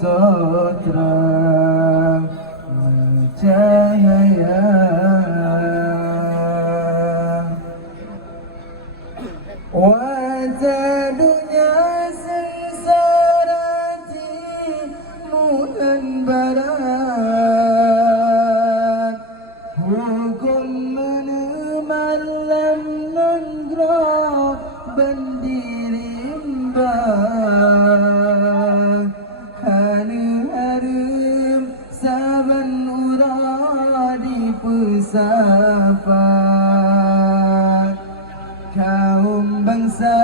terang cahaya. Wajah dunia sengsara timur dan barat, hukum meneman lam nanggra berdiri mbak. Harum saban ura di pesafat, kaum bangsa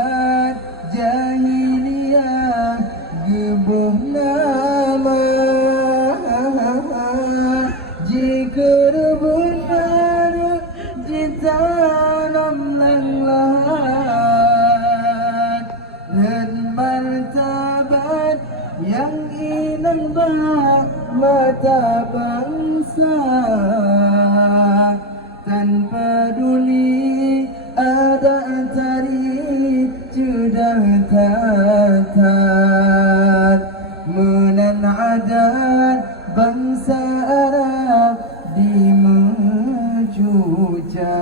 jahiliyah gebuh nama. Jika benar ditanam langlahat dan martabat yang inang bak mata bangsa, tanpa peduli ada tarik sudah tatat, menan adat bangsa Arab di mejuja.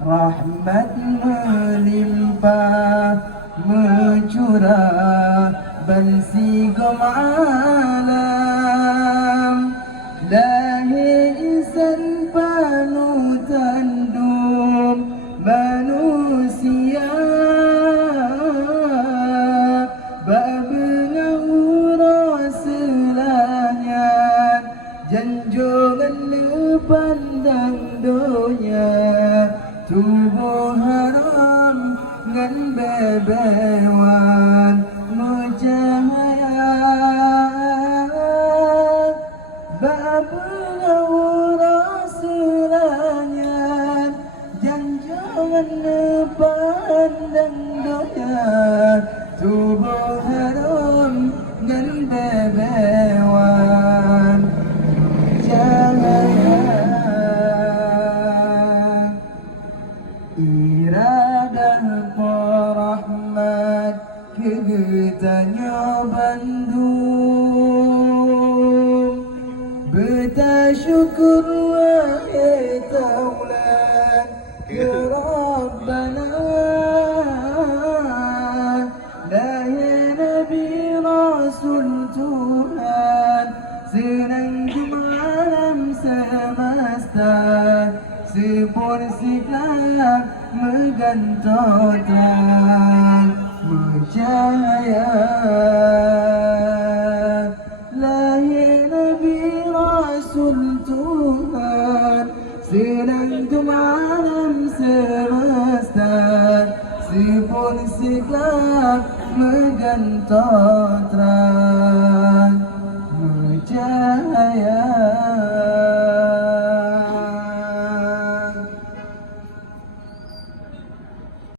Rahmat melimpah mencurah bansigom alam, lahir insan panutan dum manusia. Babengau selanyan janjongan lepandang donya, tubuh haram ngan bebewan mujahaya. Babengau selanyan janjongan lepandang donya, tubuh haram ngan bebewan cahaya. Iradah rahmat kegetanya Bandung, bertasyukur wahai taulan ke Rabbana. Lahir Nabi Rasul Tuhan senanjung alam semesta, sepur sikap megantong terang mencahaya. Lahir Nabi Rasul Tuhan senanjung alam semesta, sepur sikap megantong terang